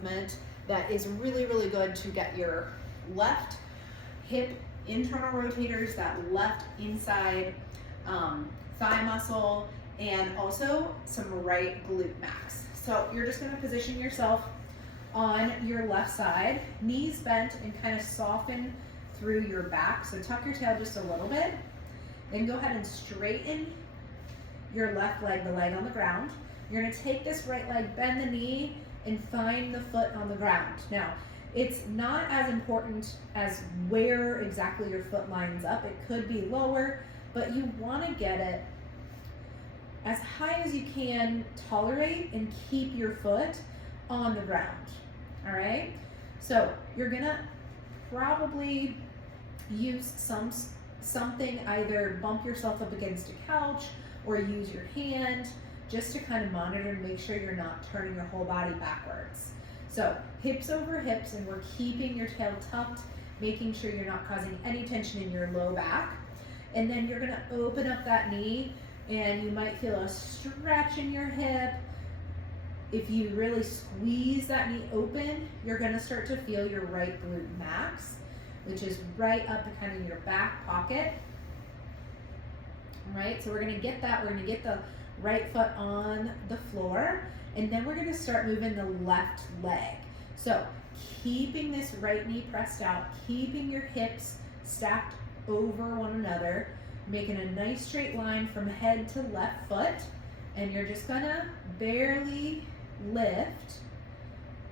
movement that is really, really good to get your left hip internal rotators, that left inside thigh muscle, and also some right glute max. So you're just gonna position yourself on your left side, knees bent, and kind of soften through your back. So tuck your tail just a little bit. Then go ahead and straighten your left leg, the leg on the ground. You're gonna take this right leg, bend the knee, and find the foot on the ground. Now, it's not as important as where exactly your foot lines up. It could be lower, but you wanna get it as high as you can tolerate and keep your foot on the ground, all right? So you're gonna probably use something, either bump yourself up against a couch or use your hand just to kind of monitor and make sure you're not turning your whole body backwards. So hips over hips, and we're keeping your tail tucked, making sure you're not causing any tension in your low back. And then you're gonna open up that knee, and you might feel a stretch in your hip. If you really squeeze that knee open, you're gonna start to feel your right glute max, which is right up to kind of your back pocket. All right, so we're gonna get that. We're gonna get the right foot on the floor, and then we're gonna start moving the left leg. So keeping this right knee pressed out, keeping your hips stacked over one another, making a nice straight line from head to left foot, and you're just gonna barely lift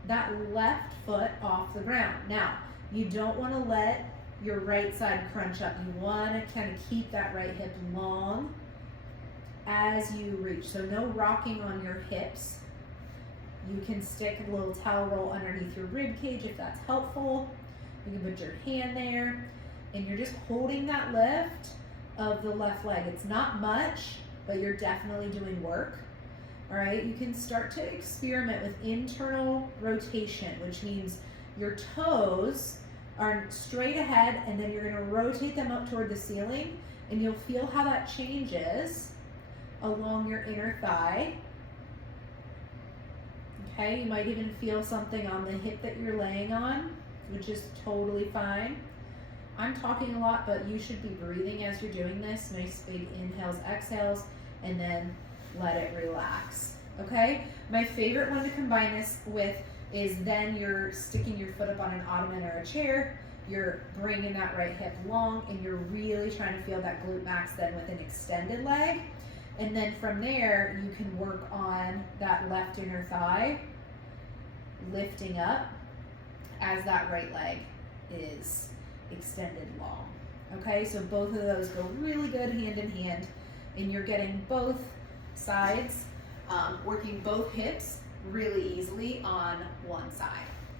that left foot off the ground. Now, you don't wanna let your right side crunch up. You wanna kind of keep that right hip long as you reach. So no rocking on your hips. You can stick a little towel roll underneath your rib cage if that's helpful. You can put your hand there, and you're just holding that lift of the left leg. It's not much, but you're definitely doing work. All right, you can start to experiment with internal rotation, which means your toes are straight ahead, and then you're gonna rotate them up toward the ceiling, and you'll feel how that changes along your inner thigh. Okay, you might even feel something on the hip that you're laying on, which is totally fine. I'm talking a lot, but you should be breathing as you're doing this. Nice big inhales, exhales, and then let it relax, okay? My favorite one to combine this with is then you're sticking your foot up on an ottoman or a chair, you're bringing that right hip long, and you're really trying to feel that glute max then with an extended leg. And then from there, you can work on that left inner thigh, lifting up as that right leg is extended long. Okay, so both of those go really good hand in hand, and you're getting both sides, working both hips really easily on one side.